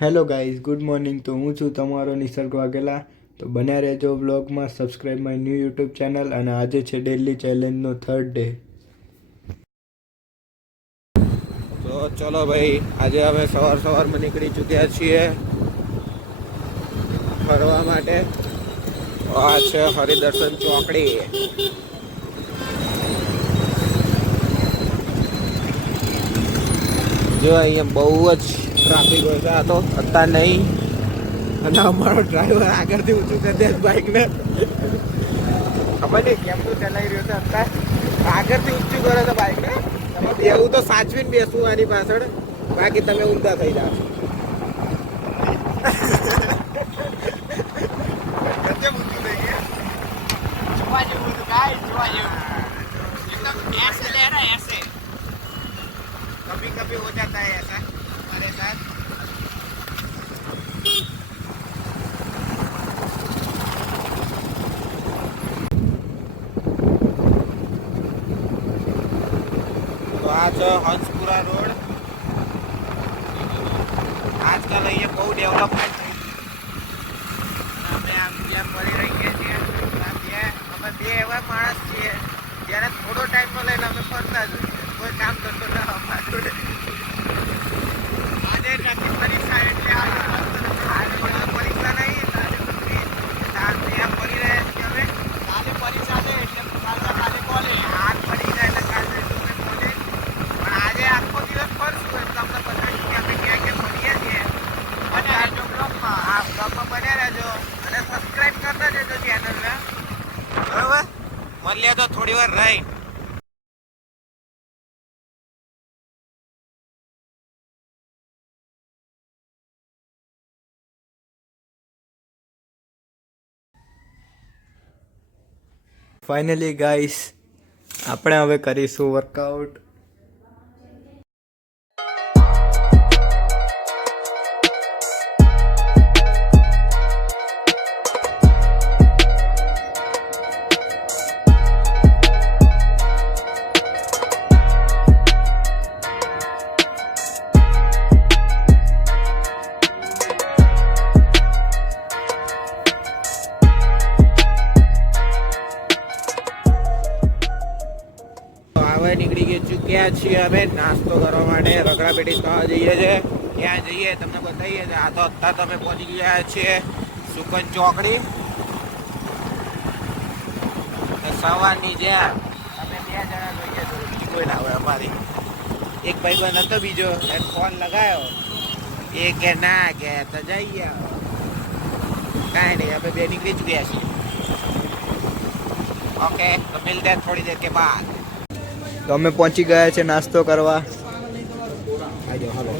Hello guys, good morning. તો હું છું તમારો નિસર્ગ વાઘેલા. તો બન્યા રહેજો વ્લોગમાં, subscribe my new YouTube channel. અને આજે છે ડેલી ચેલેન્જનો 3rd ડે. તો ચલો ભાઈ, આજે અમે સવારમાં નીકળી ચૂક્યા છીએ ફરવા માટે. આ છે હરિદર્શન ચોકડી. જો અહીંયા બહુ જ ટ્રાફિક હોય છે. આ તો અત્યારે નહીં. અને અમારો ડ્રાઈવર આગળથી ઊંચું કરી દે બાઇકને. ખબર નહીં કેમનું ચલાવી રહ્યો છે અત્યારે. આગળથી ઊંચું કરે છે બાઇકને. એવું તો સાચવીને બેસવું આની પાછળ, બાકી તમે ઊંધા થઈ જાઓ. कभी कभी हो जाता है ऐसा हमारे साथ. तो आज हंसपुरा रोड આજકાલ અહીંયા બહુ ડેવલપમેન્ટ થઈ ગયું. અમે આમ જ્યાં ફરી રહીએ છીએ અમે બે એવા માણસ છીએ જ્યારે થોડો ટાઈમ મળે એટલે અમે ફરતા જોઈએ. કોઈ કામ કરતો ના અમારા જોડે. આજે નથી પરીક્ષા એટલે પરીક્ષા નહીં. ત્યાં ફરી રહ્યા છીએ અમે. કાલે પરીક્ષા છે એટલે કાલે કોલેજ હાથ પડી જાય એટલે કાલે કોલેજ. પણ આજે આખો દિવસ ફરશું એટલે અમને બતાવીશું કે અમે ક્યાં ક્યાં ફરીએ છીએ. બન્યા રહેજો બ્લોગમાં. હા, બ્લોગમાં બન્યા રહેજો અને સબસ્ક્રાઈબ કરતા જજો ચેનલને. બરોબર, મળીએ તો થોડી વાર રહી. ફાઇનલી ગાઈસ, આપણે હવે કરીશું વર્કઆઉટ. નીકળી ચૂક્યા છીએ અમે નાસ્તો કરવા માટે. રગડા પેટી ખાવા જઈએ છીએ. ક્યાં જઈએ તમને બતાવીએ. આ તો અત્યારે તમે પહોંચી ગયા છીએ સુકન ચોકડી. સવારની જેમ અમે 2 જણા જોઈએ તો બીજી કોઈ ના હોય અમારી. એક ભાઈબંધ હતો બીજો, એ ફોન લગાવ્યો, એ કે ના કે તો જઈએ. કાંઈ નહીં, અમે 2 નીકળી ચૂક્યા છીએ. ઓકે, તો મિલતે થોડી દેર કે બાદ. તો અમે પહોંચી ગયા છે નાસ્તો કરવા. આજો હાલો.